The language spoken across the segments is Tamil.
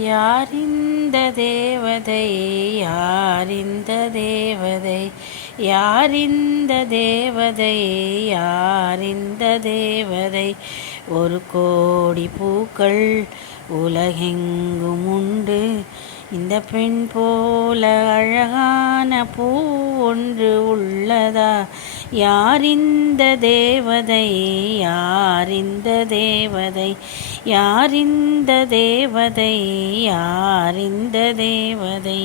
யாரிந்த தேவதை யாரிந்த தேவதை யாரிந்த தேவதை யாரிந்த தேவதை ஒரு கோடி பூக்கள் உலகெங்கும் உண்டு இந்த பெண் போல அழகான பூ ஒன்று உள்ளதா யாரிந்த தேவதை யாரிந்த தேவதை யாரிந்த தேவதை யாரிந்த தேவதை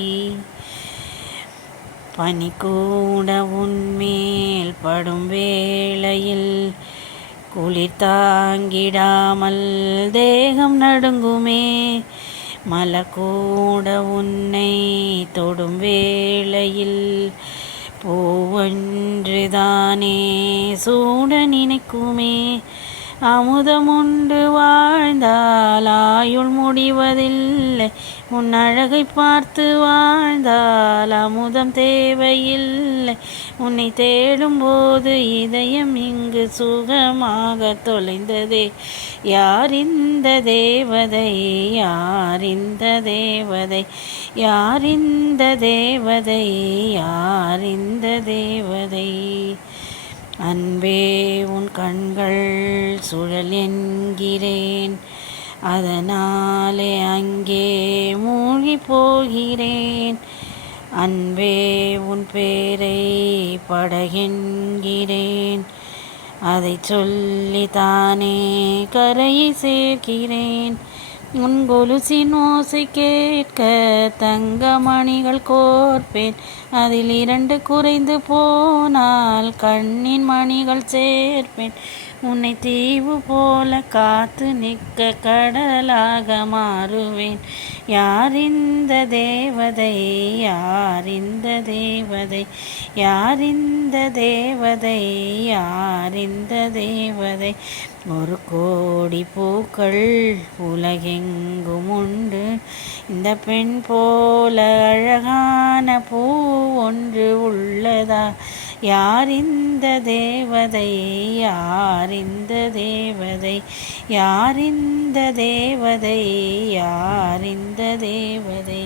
பனிக்கூட உன்மேல் படும் வேளையில் குளிர் தாங்கிடாமல் தேகம் நடுங்குமே மலர் கூட உன்னை தொடும் வேளையில் பூவொன்றுதானே சூட நினைக்குமே அமுதமுண்டு வாழ்ந்தால் ஆயுள் முடிவதில்லை உன் அழகை பார்த்து வாழ்ந்தால் அமுதம் தேவையில்லை உன்னை தேடும்போது இதயம் இங்கு சுகமாக தொலைந்ததே யாரிந்த தேவதை யாரிந்த தேவதை யாரிந்த தேவதை யாரிந்த தேவதை அன்பே உன் கண்கள் சுழல் என்கிறேன் அதனாலே அங்கே மூழ்கி போகிறேன் அன்பே உன் பேரை படகென்கிறேன் அதை சொல்லித்தானே கரையை சேர்க்கிறேன் உன் கொலுசின் ஓசை கேட்க தங்கமணிகள் கோர்ப்பேன் அதில் 2 குறைந்து போனால் கண்ணின் மணிகள் சேர்ப்பேன் உன்னை தீவு போல காத்து நிற்க கடலாக மாறுவேன் யாரிந்த தேவதை யாரிந்த தேவதை யாரிந்த தேவதை யாரிந்த தேவதை ஒரு கோடி பூக்கள் உலகெங்கும் உண்டு இந்த பெண் போல அழகான பூ ஒன்று உள்ளதா யாரிந்த தேவதை யாரிந்த தேவதை யாரிந்த தேவதை யாரிந்த தேவதை